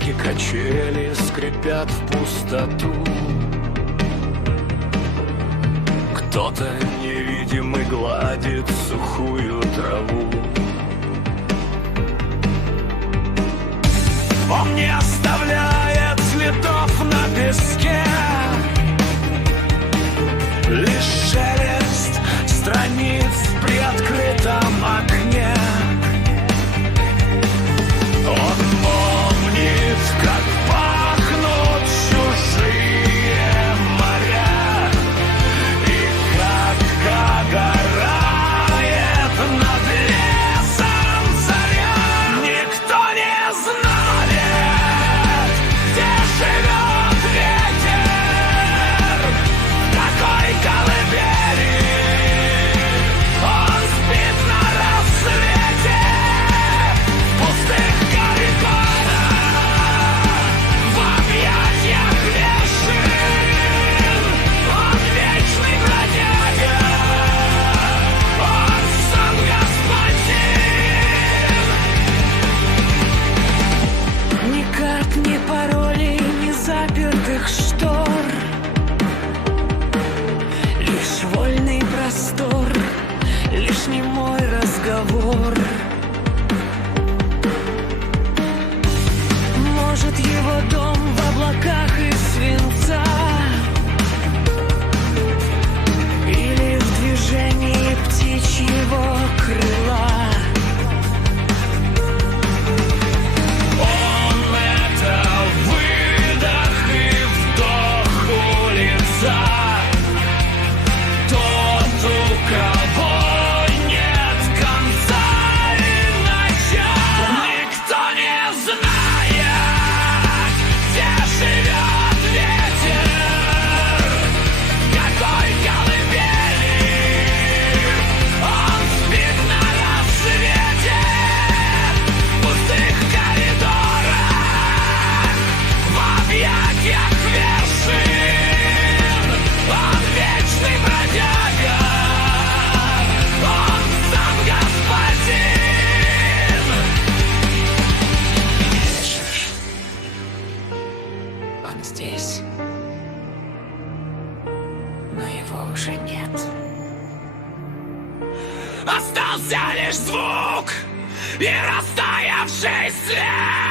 Горки качели скрипят в пустоту. Кто-то невидимый гладит сухую траву. Он не оставляет следов на песке, лишь шелест страниц в приоткрытом окне. Он помнит, как пахнут чужие моря и как огорает над лесом заря. Никто не знает, где живет ветер, в какой колыбели он спит на рассвете, в пустых коридорах, в объятиях вершин. Он вечный бродяга, он сам господин. Ни карт, ни паролей, ни запертых штор, лишь вольный простор, лишь немой разговор. Может, его дом в облаках из свинца, или в движении птичьего крыла. Он — это выдох и вдох улица, тот, у кого нет конца и начала. Никто не знает, где живет ветер, в какой колыбели он спит на рассвете, в пустых коридорах, в объятиях вершин. Он вечный бродяга, он сам господин. Слышишь? Он здесь, но его уже нет. Остался лишь звук и растаявший след.